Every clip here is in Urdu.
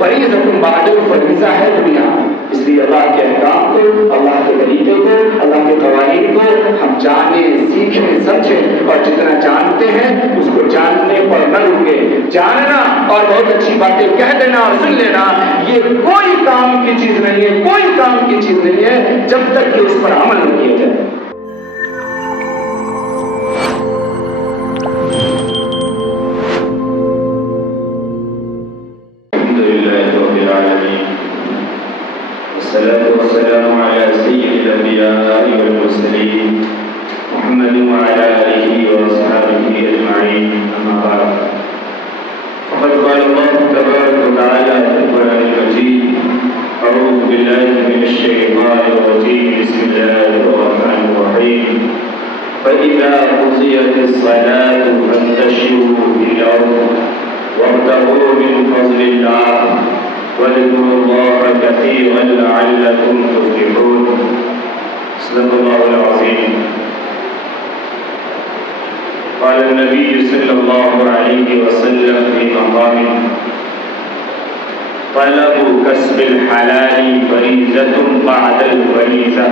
فریضۃ بعد الفریضہ ہے دنیا، اس لیے اللہ کے احکام کو، اللہ کے طریقے کو، اللہ کے قوانین کو ہم جانیں، سیکھیں، سمجھیں، اور جتنا جانتے ہیں اس کو جاننے پر نہ رکے۔ جاننا اور بہت اچھی باتیں کہہ دینا اور سن لینا یہ کوئی کام کی چیز نہیں ہے، کوئی کام کی چیز نہیں ہے جب تک کہ اس پر عمل نہ کیا جائے۔ والصلاة والسلام على سيد الأنبياء والمرسلين محمد وعلى آله وأصحابه أجمعين، أما بعد، فقد قال الله تبارك وتعالى في القرآن المجيد: أعوذ بالله من الشيطان الرجيم، بسم الله الرحمن الرحيم، فإذا قضيت الصلاة فانتشروا في الأرض وابتغوا من فضل الله واذكروا الله كثيرا لعلكم تفلحون۔ صدق الله العظيم۔ قال النبي صلى الله عليه وسلم في مقامه: طلب كسب الحلال فريضة بعد الفريضة،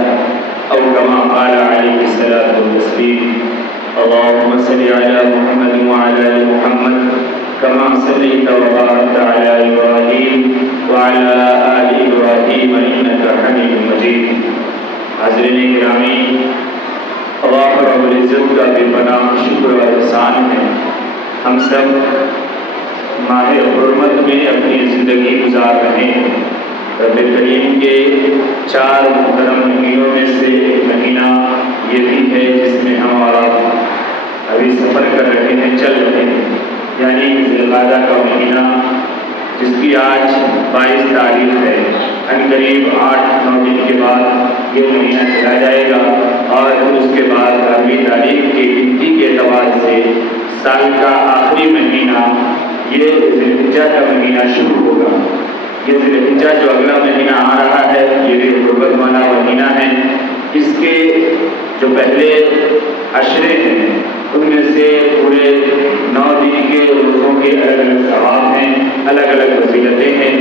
أو كما قال عليه الصلاة والتسليم: اللهم صل على محمد وعلى آل محمد كما صليت وباركت على إبراهيم وعلى آل إبراهيم إنك حميد مجيد۔ حاضرین گرامی، اللہ رب العزت کا بے پناہ شکر و احسان ہے، ہم سب ماہ حرمت میں اپنی زندگی گزار رہے ہیں۔ رب کریم کے 4 محترم مہینوں میں سے ایک مہینہ یہ بھی ہے جس میں ہم اور آپ ابھی سفر کر رہے ہیں، چل رہے ہیں، یعنی ذی القعدہ کا مہینہ، جس کی آج 22 تاریخ ہے۔ ان قریب 8-9 دن کے بعد یہ مہینہ چلا جائے گا، اور پھر اس کے بعد 11ویں تاریخ کی گنتی کے اعتبار سے سال کا آخری مہینہ یہ ذی الحجہ کا مہینہ شروع ہوگا۔ یہ ذی الحجہ جو اگلا مہینہ آ رہا ہے یہ قربت والا مہینہ ہے۔ اس کے جو پہلے عشرے ہیں ان میں سے پورے 9 دن کے روزوں کے الگ الگ ثواب ہیں، الگ الگ فضیلتیں ہیں،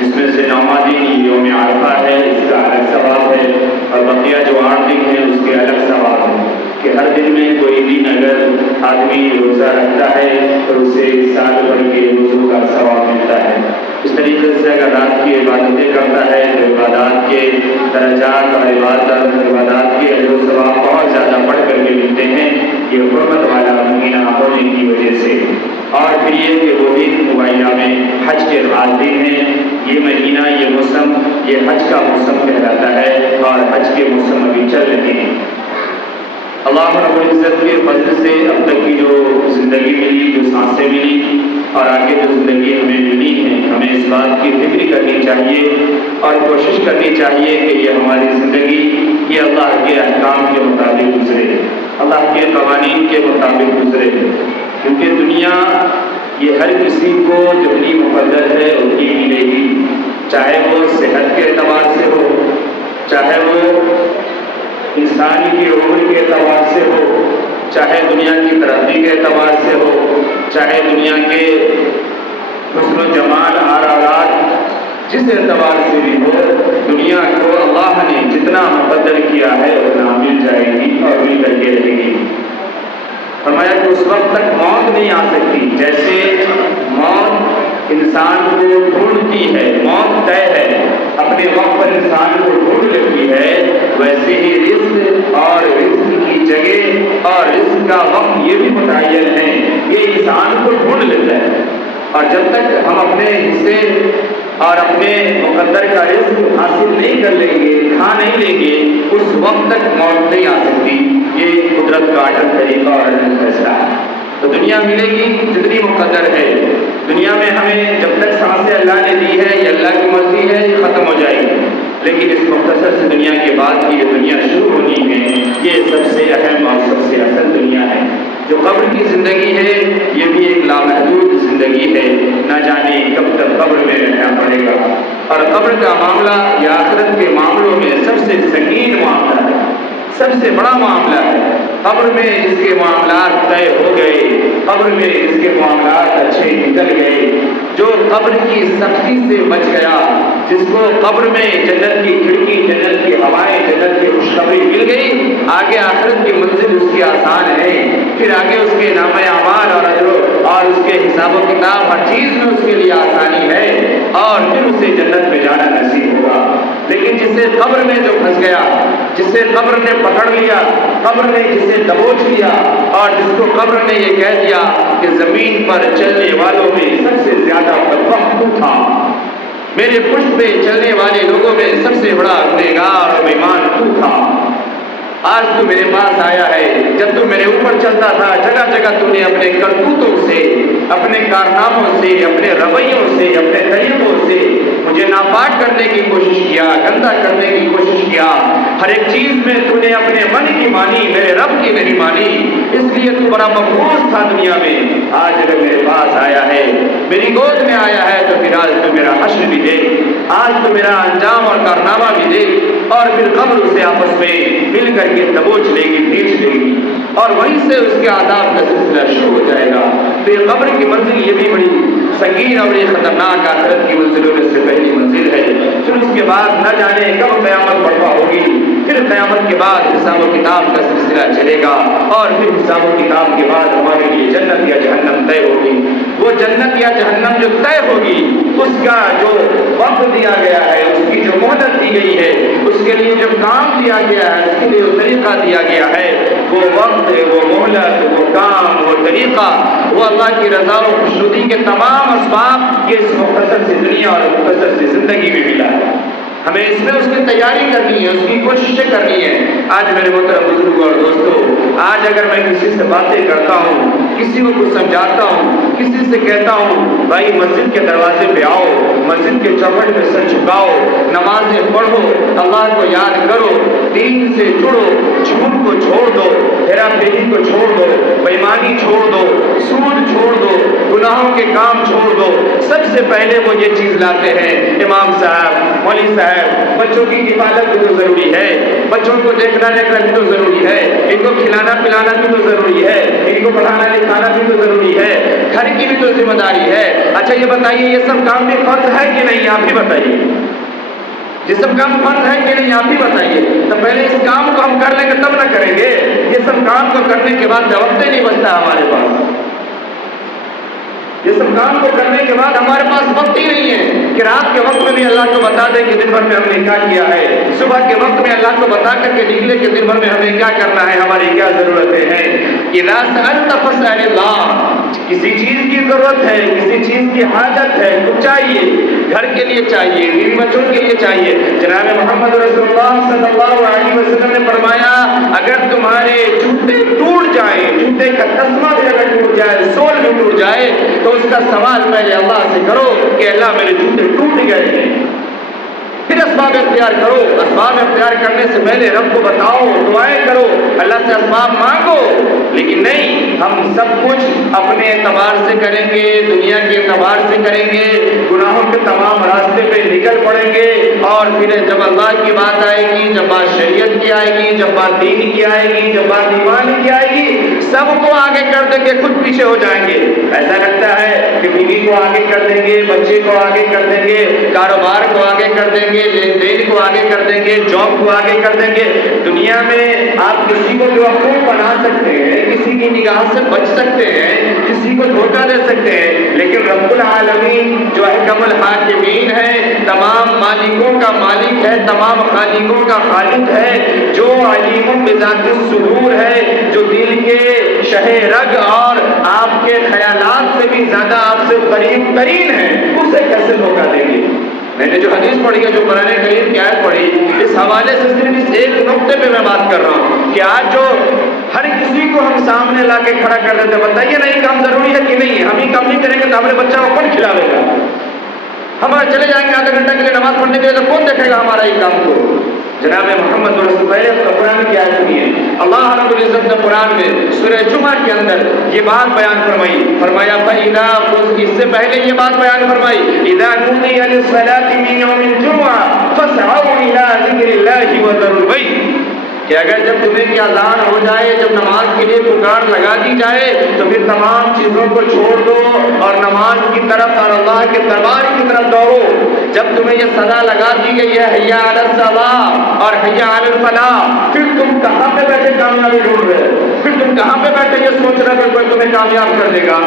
جس میں سے 9واں دن یوم عرفہ ہے، اس کا الگ ثواب ہے، اور بقیہ جو 8 دن ہیں اس کے الگ ثواب ہیں، کہ ہر دن میں کوئی دن اگر آدمی روزہ رکھتا ہے تو اسے سال بھر کے روزوں کا ثواب ملتا ہے۔ اس طریقے سے اگر رات کی عبادتیں کرتا ہے تو عبادات کے درجات اور عبادات کے اجر و ثواب بہت زیادہ بڑھ کر کے ملتے ہیں، یہ حرمت والا مہینہ ہونے کی وجہ سے۔ اور پھر یہ کہ وہ دن ایام حج کے خاص دن ہیں، یہ مہینہ، یہ موسم، یہ حج کا موسم کہلاتا ہے، اور حج کے موسم ابھی چل رہے ہیں۔ اللہ رب العزت کے فضل سے اب تک کی جو زندگی ملی، جو سانسیں ملی، اور آگے جو زندگی ہمیں ملی ہے، ہمیں اس بات کی فکر کرنی چاہیے اور کوشش کرنی چاہیے کہ یہ ہماری زندگی یہ اللہ کے احکام کے مطابق گزرے، اللہ کے قوانین کے مطابق گزرے، کیونکہ دنیا یہ ہر کسی کو جتنی مقدر ہے اتنی ملے گی، چاہے وہ صحت کے اعتبار سے ہو، چاہے وہ انسانی کی عمر کے اعتبار سے ہو، چاہے دنیا کی ترقی کے اعتبار سے ہو، چاہے دنیا کے حسن و جمال آرات جس اعتبار سے بھی ہو، دنیا کو اللہ نے جتنا مقدر کیا ہے اتنا مل جائے گی اور مل کر کے رہے گی۔ فرمایا کہ اس وقت تک موت نہیں آ سکتی، جیسے موت انسان کو ڈھونڈتی ہے، موت طے ہے، اپنے وقت پر انسان کو ڈھونڈ لیتی ہے، ویسے ہی رزق اور رزق کی جگہ اور رزق کا وقت یہ بھی متعین ہے، یہ انسان کو ڈھونڈ لیتا ہے، اور جب تک ہم اپنے حصے اور اپنے مقدر کا رزق حاصل نہیں کر لیں گے، کھا نہیں لیں گے، اس وقت تک موت نہیں آ سکتی۔ یہ قدرت کا اٹل طریقہ اور اٹل فیصلہ ہے۔ تو دنیا ملے گی جتنی مقدر ہے، دنیا میں ہمیں جب تک سانسیں اللہ نے دی ہے، یہ اللہ کی مرضی ہے، یہ ختم ہو جائے گی، لیکن اس مختصر سے دنیا کے بعد کی یہ دنیا شروع ہونی ہے، یہ سب سے اہم اور سب سے اصل دنیا ہے۔ جو قبر کی زندگی ہے یہ بھی ایک لامحدود زندگی ہے، نہ جانے کب تک قبر میں رہنا پڑے گا، اور قبر کا معاملہ یا آخرت کے معاملوں میں سب سے سنگین معاملہ ہے، سب سے بڑا معاملہ ہے۔ قبر میں جس کے معاملات طے ہو گئے، قبر میں جس کے معاملات اچھے نکل گئے، جو قبر کی سختی سے بچ گیا، جس کو قبر میں جنت کی کھڑکی، جنت کی ہوائیں، جنت کی خوشخبری مل گئی، آگے آخرت کی منزل اس کی آسان ہے۔ پھر آگے اس کے نام اعمال اور اجر اور اس کے حساب و کتاب، ہر چیز میں اس کے لیے آسانی ہے، اور پھر اسے جنت میں جانا نصیب ہوگا۔ لیکن جسے قبر میں جو پھنس گیا، جسے قبر نے پکڑ لیا، قبر نے جسے دبوچ لیا، اور جس کو قبر نے یہ کہہ دیا کہ زمین پر چلنے والوں میں سب سے زیادہ بدبخت تو تھا، میرے پشت پہ چلنے والے لوگوں میں سب سے بڑا گنہگار اور بیمان تو تھا، آج تو میرے پاس آیا ہے، جب تو میرے اوپر چلتا تھا جگہ جگہ تو نے اپنے کرتوتوں سے، اپنے کارناموں سے، اپنے رویوں سے، اپنے طریقوں سے مجھے ناپاک کرنے کی کوشش کیا، گندا کرنے کی کوشش کیا، ہر ایک چیز میں تو نے اپنے من کی مانی، میرے رب کی نہیں مانی، اس لیے تو بڑا مقبوض تھا دنیا میں۔ آج اگر میرے پاس آیا ہے، میری گود میں آیا ہے، تو پھر آج تو میرا حشر بھی دے، آج تو میرا انجام اور کارنامہ بھی دے، اور پھر قبر اسے آپس میں مل کر کے دبوچ لے گی، کھینچ لے گی، اور وہیں سے اس کے عذاب کا سلسلہ شروع ہو جائے گا۔ پھر قبر کی منزل یہ بھی بڑی سنگین اور بڑی خطرناک آخرت کی منزلوں میں سے پہلی منزل ہے۔ پھر اس کے بعد نہ جانے کب قیامت برپا ہوگی، پھر قیامت کے بعد حساب و کتاب کا سلسلہ چلے گا، اور پھر حساب و کتاب کے بعد ہمارے لیے جنت یا جہنم طے ہوگی۔ وہ جنت یا جہنم جو طے ہوگی، اس کا جو وقت دیا گیا ہے، اس کی جو مہلت دی گئی ہے، اس کے لیے جو کام دیا گیا ہے، اس کے لیے جو طریقہ دیا گیا ہے، وہ وقت، وہ مہلت، وہ کام، وہ طریقہ، وہ اللہ کی رضا و خوشنودی کے تمام اسباب، یہ اس مختصر سی دنیا اور مختصر سی زندگی میں ملا ہے۔ ہمیں اس میں اس کی تیاری کرنی ہے، اس کی کوششیں کرنی ہے۔ آج میرے محترم بزرگوں اور دوستوں، آج اگر میں کسی سے باتیں کرتا ہوں، کسی کو کچھ سمجھاتا ہوں، کسی سے کہتا ہوں بھائی مسجد کے دروازے پہ آؤ، مسجد کے چوکھٹ پہ سر جھکاؤ، نمازیں پڑھو، اللہ کو یاد کرو، دین سے جڑو، جھوٹ کو چھوڑ دو، ہیرا پھیری کو چھوڑ دو، بےایمانی چھوڑ دو، سود چھوڑ دو، گناہوں کے کام چھوڑ دو، سب سے پہلے وہ یہ چیز لاتے ہیں، امام صاحب، مولوی صاحب، بچوں کی حفاظت بھی تو ضروری ہے، بچوں کو دیکھنا بھی تو ضروری ہے، ان کو کھلانا پلانا بھی تو ضروری ہے، ان کو پڑھانا لکھانا بھی تو ضروری ہے، گھر کی بھی تو ذمہ داری ہے۔ اچھا یہ بتائیے یہ سب کام بھی فرض ہے کہ نہیں، آپ ہی بتائیے، یہ سب کام فرض ہے کہ نہیں، آپ ہی بتائیے۔ تو پہلے اس کام کو ہم کر لیں گے تب نہ کریں گے، یہ سب کام کو کرنے کے بعد وقت ہی نہیں بچتا ہمارے پاس، یہ سب کام کو کرنے کے بعد ہمارے پاس وقت ہی نہیں ہے کہ رات کے وقت میں بھی اللہ کو بتا دیں کہ دن بھر میں ہم نے کیا کیا ہے، صبح کے وقت میں اللہ کو بتا کر کے نکلے کہ دن بھر میں ہمیں کیا کرنا ہے، ہماری کیا ضرورتیں ہیں۔ اذا سألت فاسأل اللہ، کسی چیز کی ضرورت ہے، کسی چیز کی حاجت ہے تو چاہیے، گھر کے لیے چاہیے، بیوی بچوں کے لیے چاہیے۔ جناب محمد رسول اللہ صلی اللہ علیہ وسلم نے فرمایا اگر تمہارے جوتے ٹوٹ جائیں، جوتے کا تسمہ بھی اگر ٹوٹ جائے، سول بھی ٹوٹ جائے، تو اس کا سوال پہلے اللہ سے کرو کہ اللہ میرے جوتے ٹوٹ گئے ہیں، پھر اسباب اختیار کرو۔ اسباب اختیار کرنے سے پہلے رب کو بتاؤ، دعائیں کرو، اللہ سے اسباب مانگو۔ لیکن نہیں، ہم سب کچھ اپنے اعتبار سے کریں گے، دنیا کے اعتبار سے کریں گے، گناہوں کے تمام راستے پہ نکل پڑیں گے، اور پھر جب اللہ کی بات آئے گی، جب بات شریعت کی آئے گی، جب بات دین کی آئے گی، جب بات ایمان کی آئے گی، سب کو آگے کر دیں گے، خود پیچھے ہو جائیں گے۔ ایسا لگتا ہے کہ بیوی کو آگے کر دیں گے، بچے کو آگے کر دیں گے، کاروبار کو آگے کر دیں گے، لین دین کو آگے کر دیں گے، جاب کو آگے کر دیں گے۔ دنیا میں آپ کسی کو جو اپنے بنا سکتے ہیں، کسی کی نگاہ سے بچ سکتے ہیں، کسی کو دھوکہ دے سکتے ہیں، لیکن رب العالمین جو احکم الحاکمین ہے، تمام مالکوں کا مالک ہے، تمام خالقوں کا خالق ہے، جو علیم بذات الصدور ہے، جو دل کے شہ رگ اور آپ کے خیالات سے بھی زیادہ آپ سے قریب ترین ہے، اسے کیسے دھوکہ دیں گے؟ میں نے جو حدیث پڑھی ہے، جو قرآن کریم کی آیت پڑھی، اس حوالے سے صرف اس ایک نقطے پہ میں بات کر رہا ہوں کہ آج جو ہر کسی کو ہم سامنے لا کے کھڑا کر دیتے، بتائیے نا یہ کام ضروری ہے کہ نہیں ہے؟ ہم ہی کام نہیں کریں گے تو ہمارے بچہ کو کون کھلاوے گا؟ ہم چلے جائیں گے آدھا گھنٹہ کے لیے نماز پڑھنے کے لیے، تو کون دیکھے گا ہمارا یہ کام کو؟ جناب محمد رسول پہلے قرآن کی آیت سنیے، اللہ رب العزت نے قرآن میں سورہ جمعہ کے اندر یہ بات بیان فرمائی، فرمایا فَإِذَا، اس سے پہلے یہ بات بیان فرمائی، إِذَا نُودِيَ لِلصَّلَاةِ مِنْ يَوْمِ الْجُمْعَةِ فَاسْعَوْا إِلَىٰ ذِكْرِ اللَّهِ وَذَرُوا الْبَيْعَ، کہ اگر جب جمعے کی اذان ہو جائے، جب نماز کے لیے پکار لگا دی جائے تو پھر تمام چیزوں کو چھوڑ دو اور نماز کی طرف اور اللہ کے دربار کی طرف دوڑو۔ جب تمہیں یہ صدا لگا دی گئی ہے حی علی الصلاۃ اور حی علی الفلاح، پھر تم کہاں پہ بیٹھے کامیابی ڈھونڈ رہے ہو؟ پھر تم کہاں پہ بیٹھے یہ سوچ رہے کہ کوئی تمہیں کامیاب کر دے گا؟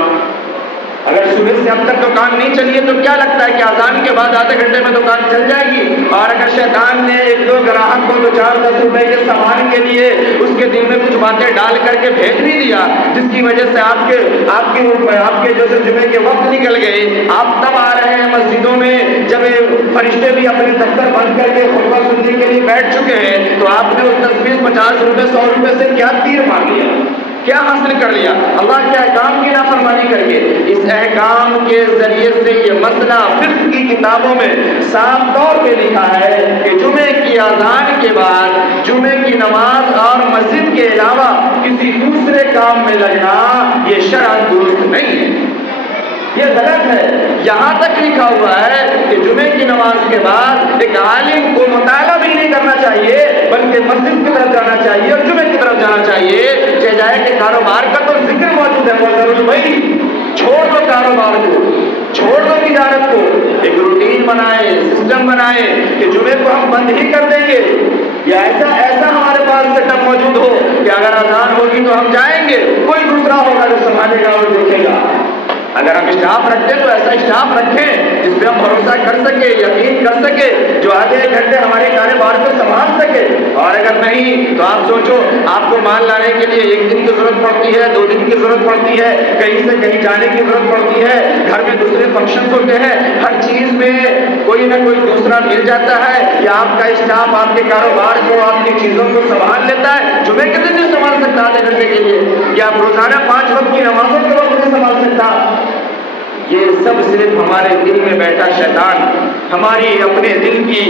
اگر صبح سے اب تک دکان نہیں چلی ہے تو کیا لگتا ہے کہ اذان کے بعد آدھے گھنٹے میں دکان چل جائے گی؟ اور اگر شیطان نے ایک دو گراہک کو 2-4-10 روپے کے سامان کے لیے اس کے دل میں کچھ باتیں ڈال کر کے بھیج بھی دیا، جس کی وجہ سے آپ کے جو جمعے کے وقت نکل گئے، آپ تب آ رہے ہیں مسجدوں میں جب فرشتے بھی اپنے دفتر بند کر کے خطبہ سننے کے لیے بیٹھ چکے ہیں، تو آپ نے اس 10-20-50 روپے 100 روپے سے کیا تیر مار لیا، کیا حاصل کر لیا؟ اللہ کے احکام کی نافرمانی کر کے۔ اس احکام کے ذریعے سے یہ مسئلہ فقہ کی کتابوں میں صاف طور پہ لکھا ہے کہ جمعے کی اذان کے بعد جمعے کی نماز اور مسجد کے علاوہ کسی دوسرے کام میں لگنا یہ شرعاً درست نہیں ہے، یہ غلط ہے۔ یہاں تک لکھا ہوا ہے کہ جمعے کی نماز کے بعد ایک عالم کو مطالعہ بھی نہیں کرنا چاہیے بلکہ مسجد کی طرف جانا چاہیے اور جمعے کی طرف جانا چاہیے۔ جائے کہ کاروبار کا تو ذکر موجود ہے، ضرور بھائی چھوڑ دو کاروبار کو، چھوڑ دو تجارت کو، ایک روٹین بنائے، سسٹم بنائے کہ جمعے کو ہم بند ہی کر دیں گے، یا ایسا ہمارے پاس سیٹ اپ موجود ہو کہ اگر اذان ہوگی تو ہم جائیں گے، کوئی دوسرا ہوگا جو سنبھالے گا اور دیکھے گا۔ اگر ہم اسٹاف رکھتے تو ایسا اسٹاف رکھیں جس پہ ہم بھروسہ کر سکے، یقین کر سکے، جو آدھے ایک گھنٹے ہمارے کاروبار کو سنبھال سکے۔ اور اگر نہیں تو آپ سوچو، آپ کو مال لانے کے لیے 1 دن کی ضرورت پڑتی ہے، 2 دن کی ضرورت پڑتی ہے، کہیں سے کہیں جانے کی ضرورت پڑتی ہے، گھر میں دوسرے فنکشن ہوتے ہیں، ہر چیز میں کوئی نہ کوئی دوسرا مل جاتا ہے، یا آپ کا اسٹاف آپ کے کاروبار کو، آپ کی چیزوں کو سنبھال لیتا ہے۔ جمعے کے دن نہیں سنبھال سکتا آدھے گھنٹے کے لیے، یا آپ روزانہ 5 وقت کی نمازوں کے وقت نہیں سنبھال سکتا۔ یہ سب صرف ہمارے دل میں بیٹھا شیطان ہماری اپنے دل کی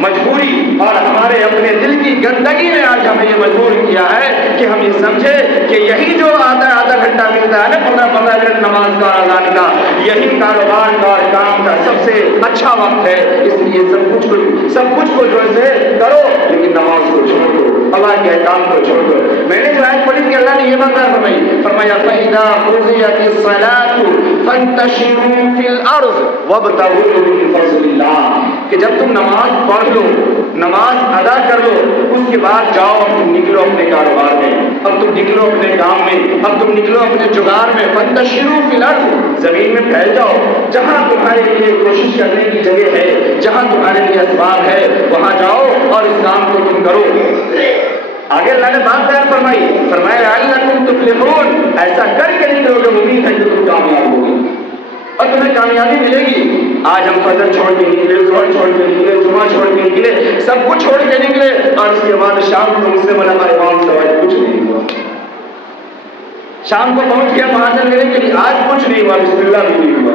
مجبوری اور ہمارے اپنے دل کی گندگی نے آج ہمیں یہ مجبور کیا ہے کہ ہم یہ سمجھے کہ یہی جو آدھا گھنٹہ ملتا ہے نا 15 منٹ نماز کا اور اذان کا، یہی کاروبار کا اور کام کا سب سے اچھا وقت ہے۔ اس لیے سب کچھ کو جو ہے کرو، لیکن نماز کو چھوڑ دو، اللہ کے احکام کو چھوڑ دو۔ میں نے جو آیت پڑھی کہ اللہ نے یہ بات فرمایا فَإِذَا قُضِيَتِ الصَّلَاةُ فَانتَشِرُوا فِي الْأَرْضِ وَابْتَغُوا مِن فَضْلِ اللَّهِ، کہ جب تم نماز پڑھ لو، نماز ادا کر لو، اس کے بعد جاؤ، اب تم نکلو اپنے کاروبار میں، اب تم نکلو اپنے کام میں، اب تم نکلو اپنے جگار میں، فَانتَشِرُوا فِي الْأَرْضِ، زمین میں پھیل جاؤ، جہاں تمہارے لیے کوشش کرنے کی جگہ ہے، جہاں تمہارے لیے اسباب ہے، وہاں جاؤ اور اس کام کو تم کرو۔ آگے اللہ نے بات بیان فرمایا لعلکم تفلحون، ایسا کر کے نکلو گے، امید ہے کہ تم کامیاب ہوگے اور تمہیں کامیابی ملے گی۔ آج ہم فجر چھوڑ کے نکلے، ظہر چھوڑ کے نکلے، جمعہ چھوڑ کے نکلے، سب کچھ چھوڑ کے نکلے، اور اس کے بعد شام کو مجھ سے بنا امام صاحب کچھ نہیں ہوا، شام کو پہنچ گیا مہاجن لینے کے لیے، آج کچھ نہیں ہوا، بسم اللہ بھی نہیں ہوا۔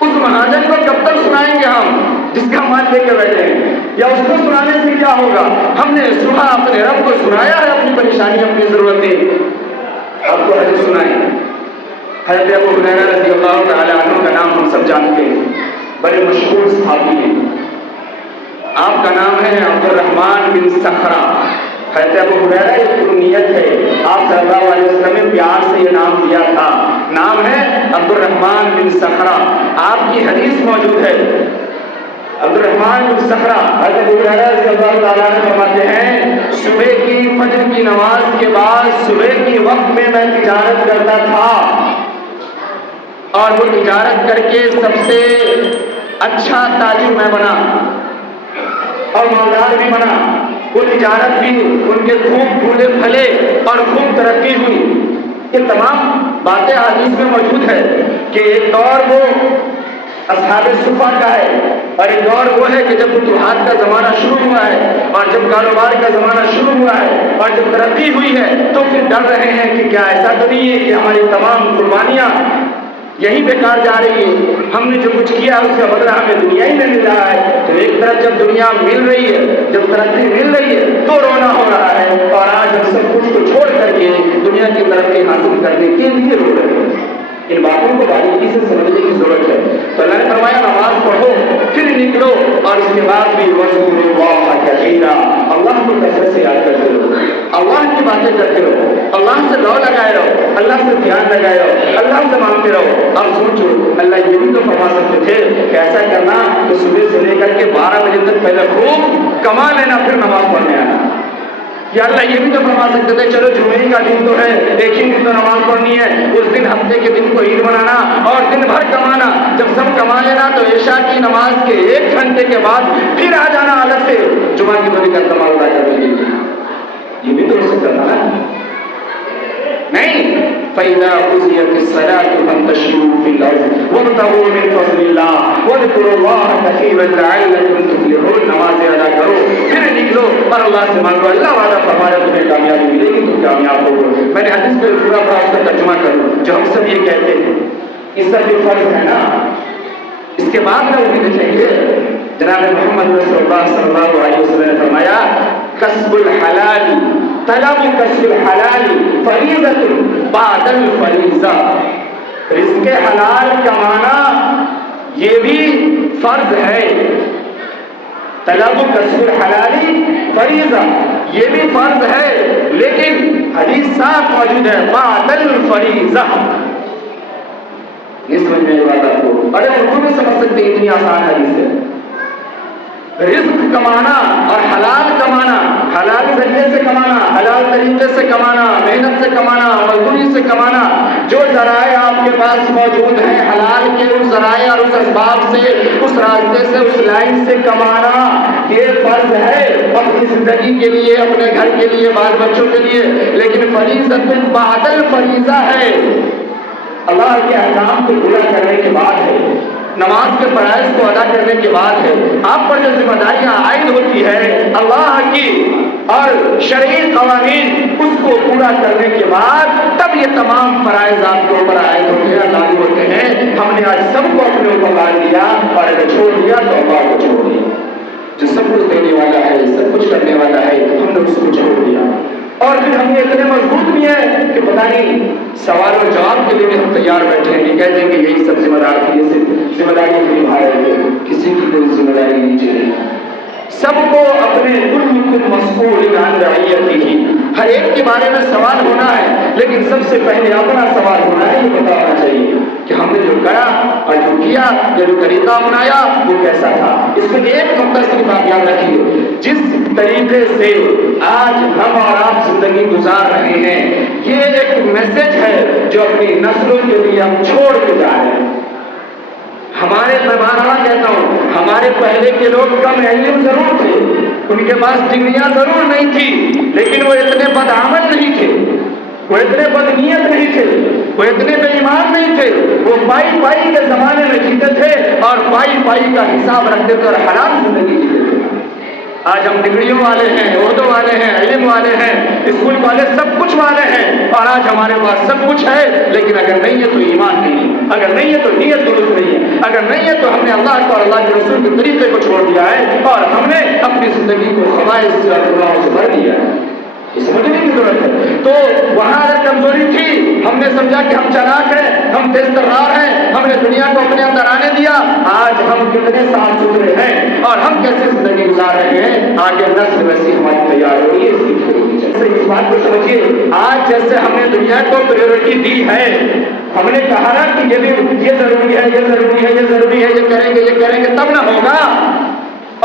اس مہاجن کو کب تک سنائیں گے ہم جس کا مال لے کے بیٹھے ہیں، یا اس کو سنانے سے کیا ہوگا؟ ہم نے سنا، اپنے رب کو سنایا ہے اپنی پریشانی، اپنی ضرورتیں، آپ کو حدیث سنائیں۔ حضرت ابو ہریرہ رضی اللہ تعالی عنہ کا نام ہم سب جانتے ہیں، بڑے مشہور صحابی ہیں، آپ کا نام ہے عبد الرحمن بن صخرہ۔ حضرت ابو ہریرہ ایک کنیت ہے، آپ صلی اللہ علیہ وسلم نے پیار سے یہ نام دیا تھا، نام ہے عبد الرحمن بن صخرہ۔ آپ کی حدیث موجود ہے، عبد الرحمن بن صخرہ حضرت ابو ہریرہ رضی اللہ تعالیٰ عنہ فرماتے ہیں، صبح کی فجر کی نماز کے بعد صبح کی وقت میں تجارت کرتا تھا، اور وہ تجارت کر کے سب سے اچھا تاجر میں بنا اور مالدار بھی بنا، وہ تجارت بھی ان کے خوب پھولے پھلے اور خوب ترقی ہوئی۔ یہ تمام باتیں حدیث میں موجود ہے کہ ایک دور وہ اصحاب صفا کا ہے، اور ایک دور وہ ہے کہ جب فتوحات کا زمانہ شروع ہوا ہے، اور جب کاروبار کا زمانہ شروع ہوا ہے، اور جب ترقی ہوئی ہے، تو پھر ڈر رہے ہیں کہ کیا ایسا تو نہیں ہے کہ ہماری تمام قربانیاں یہی بیکار جا رہی ہے، ہم نے جو کچھ کیا اس کا بدلہ ہمیں دنیا ہی میں مل رہا ہے۔ تو ایک طرف جب دنیا مل رہی ہے، جب ترقی مل رہی ہے، تو رونا ہو رہا ہے، اور آج ہم سب کچھ کو چھوڑ کر کے دنیا کی ترقی حاصل کرنے کے لیے رو رہے ہیں۔ ان باتوں کو باریکی سے سمجھنے کی ضرورت ہے۔ تو اللہ نے فرمایا نماز پڑھو، پھر نکلو، اور اس کے بعد بھی وذکروا اللہ کثیرا، اللہ کو باتیں کرتے رہو، اللہ سے لو لگائے رہو، اللہ سے دھیان لگائے رہو، اللہ سے مانگتے رہو۔ اب سوچو اللہ یہ بھی تو فرما سکتے تھے کہ ایسا کرنا کہ صبح سے لے کر کے 12 بجے تک پہلے خوب کما لینا پھر نماز پڑھنے آنا۔ یا اللہ یہ بھی تو فرما سکتے تھے چلو جمعے کا دن تو ہے، ایک ہی دن تو نماز پڑھنی ہے، اس دن ہفتے کے دن کو عید بنانا اور دن بھر کمانا، جب سب کما لینا تو عشاء کی نماز کے 1 گھنٹے کے بعد پھر آ جانا الگ سے جمعہ کی بڑی کا کمال ادا کرنے کے لیے۔ یہ بھی تو ہو سکتا تھا نا؟ نہیں، فَإِذَا قُضِيَتِ الصَّلَاةُ فَانتَشِرُوا فِي الْأَرْضِ وَابْتَغُوا مِن فَضْلِ اللَّهِ وَاذْكُرُوا اللَّهَ كَثِيرًا لَعَلَّكُمْ تُفْلِحُونَ۔ نماز ادا کرو پھر نکلو اور اللہ سے مانگو، اللہ وعدہ فرمایا تمہیں کامیابی ملے گی، تم کامیاب ہوگے۔ میں نے حدیث پہ پورا اس کا ترجمہ کروں جو ہم سب یہ کہتے ہیں، اس کا جو فرض ہے نا، اس کے بعد میں امید چاہیے۔ جناب محمد رسول اللہ صلی اللہ علیہ وسلم نے فرمایا کسب الحلال، طلب کسب الحلال فریضۃ بعد الفریضہ، رزق حلال کمانا یہ بھی فرض ہے، طلب کسب الحلال فریضہ یہ بھی فرض ہے، لیکن حدیث صاف موجود ہے بعد الفریضہ۔ یہ سمجھ میں بات آپ کو بڑے اردو میں سمجھ سکتے ہیں، اتنی آسان حدیث ہے۔ رزق کمانا اور حلال کمانا، حلال ذریعے سے کمانا، حلال طریقے سے کمانا، محنت سے کمانا، مزدوری سے کمانا، جو ذرائع آپ کے پاس موجود ہیں حلال کے، اس ذرائع اور اس اسباب سے، اس راستے سے، اس لائن سے کمانا یہ فرض ہے اپنی زندگی کے لیے، اپنے گھر کے لیے، بال بچوں کے لیے، لیکن فریضۃ بعد الفریضہ ہے، اللہ کے احکام کو پورا کرنے کے بعد ہے، نماز کے فرائض کو ادا کرنے کے بعد ہے، آپ پر جو ذمہ داریاں عائد ہوتی ہے اللہ کی اور شرعی قوانین اس کو پورا کرنے کے بعد تب یہ تمام فرائض آپ کے اوپر عائد ہوتے ہیں، لاگو ہوتے ہیں۔ ہم نے آج سب کو اپنے اوپر لا دیا اور اگر چھوڑ دیا تو اللہ کو چھوڑ دیا، جو سب کچھ دینے والا ہے، سب کچھ کرنے والا ہے، ہم نے اس کو چھوڑ دیا۔ اور پھر ہم نے اتنے مضبوط بھی ہیں کہ پتہ نہیں سوال و جواب کے لیے بھی ہم تیار بیٹھے ہیں کہ کہہ دیں کہ یہی سب ذمہ دار تھی، یہ ذمہ داری نبھا رہے تھے، کسی کی کوئی ذمہ داری نہیں چاہیے، سب کو اپنے کل مسئول عن رعیتہ، ہر ایک کے بارے میں سوال ہونا ہے، لیکن سب سے پہلے اپنا سوال ہونا ہے، یہ بتانا چاہیے کہ ہم نے جو کرا اور جو کیا، یا جو طریقہ اپنایا وہ کیسا تھا۔ اس میں ایک نقطہ صرف آپ یاد رکھیے، جس طریقے سے آج ہم اور آپ زندگی گزار رہے ہیں یہ ایک میسج ہے جو اپنی نسلوں کے لیے ہم چھوڑ کے جا رہے ہیں۔ ہمارے زمانہ کہتا ہوں، ہمارے پہلے کے لوگ کم علم ضرور تھے، ان کے پاس ڈگریاں ضرور نہیں تھی، لیکن وہ اتنے بدعمل نہیں تھے، وہ اتنے بدنیت نہیں تھے، وہ اتنے بے ایمان نہیں تھے، وہ پائی پائی کے زمانے میں جیتے تھے اور پائی پائی کا حساب رکھتے تھے اور حلال زندگی جیتے تھے۔ آج ہم ڈگریوں والے ہیں، عہدوں والے ہیں، علم والے ہیں، اسکول والے، سب کچھ والے ہیں، اور آج ہمارے پاس سب کچھ ہے، لیکن اگر نہیں ہے تو ایمان نہیں ہے، اگر نہیں ہے تو نیت درست نہیں ہے، اگر نہیں ہے تو ہم نے اللہ کو اور اللہ کے رسول کے طریقے کو چھوڑ دیا ہے اور ہم نے اپنی زندگی کو خبائث سے اور گناہوں سے بھر دیا ہے۔ یہ سمجھنے کی ضرورت ہے۔ تو وہاں اگر کمزوری تھی، ہم نے سمجھا کہ ہم چالاک ہیں، ہم تیز ترار ہیں، ہم نے دنیا کو اپنے اندر آنے دیا، آج ہم کتنے صاف ستھرے ہیں اور ہم کیسے زندگی گزار رہے ہیں، آگے نسل ویسی ہماری تیار ہو رہی ہے، اس کی ضرورت ہے۔ اس بات کو سمجھیے، آج جیسے ہم نے دنیا کو پریورٹی دی ہے، ہم نے کہا نا کہ یہ بھی یہ ضروری ہے، یہ ضروری ہے، یہ ضروری ہے، یہ کریں گے تب نہ ہوگا،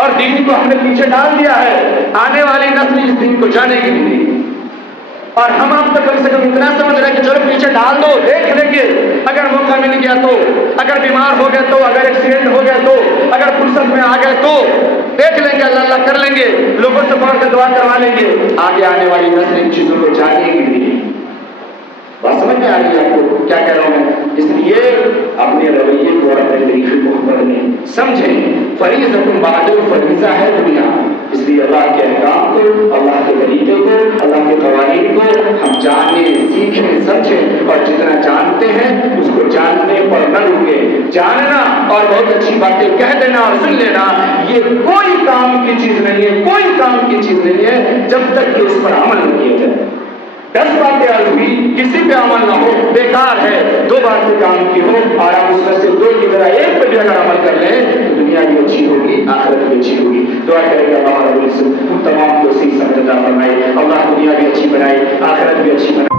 اور دین کو ہم نے پیچھے ڈال دیا ہے، آنے والی نسل اس دین کو جانے گی نہیں، اور ہم آپ کو کم سے کم اتنا سمجھ رہے ہیں کہ چلو پیچھے ڈال دو، دیکھ لیں گے، اگر موقع مل گیا تو، اگر بیمار ہو گئے تو، اگر ایکسیڈنٹ ہو گیا تو، اگر فرصت میں آ گئے تو دیکھ لیں گے، اللہ کر لیں گے، لوگوں سے پڑھ کے دعا کروا لیں گے، آگے آنے والی نسل ان چیزوں کو جانے گی نہیں۔ بات سمجھ میں آ رہی ہے آپ کو کیا کہہ رہا ہوں میں؟ اس لیے اپنے رویے کو اور اپنے طریقے کو پڑھیں، سمجھیں، فریضۃ بعد الفریضہ ہے دنیا، اس لیے اللہ کے احکام کو، اللہ کے طریقے کو، اللہ کے قوانین کو ہم جانیں، سیکھیں، سمجھیں، اور جتنا جانتے ہیں اس کو جاننے پر نہ رکیں۔ جاننا اور بہت اچھی باتیں کہہ دینا اور سن لینا یہ کوئی کام کی چیز نہیں ہے، کوئی کام کی چیز نہیں ہے جب تک کہ اس پر عمل نہ کیا جائے۔ 10 باتیں آئی ہوئی، کسی پہ عمل نہ ہو، بیکار ہے۔ 2 باتیں کام کی ہو اور آپ اس میں سے 2 کی طرح ایک پہ بھی اگر عمل کر لیں تو دنیا بھی اچھی ہوگی، آخرت بھی اچھی ہوگی۔ دعا کریں گے اللہ رب العزت ہم تمام کو صحیح سمجھ عطا فرمائے، اللہ دنیا بھی اچھی بنائے، آخرت بھی اچھی بنائے۔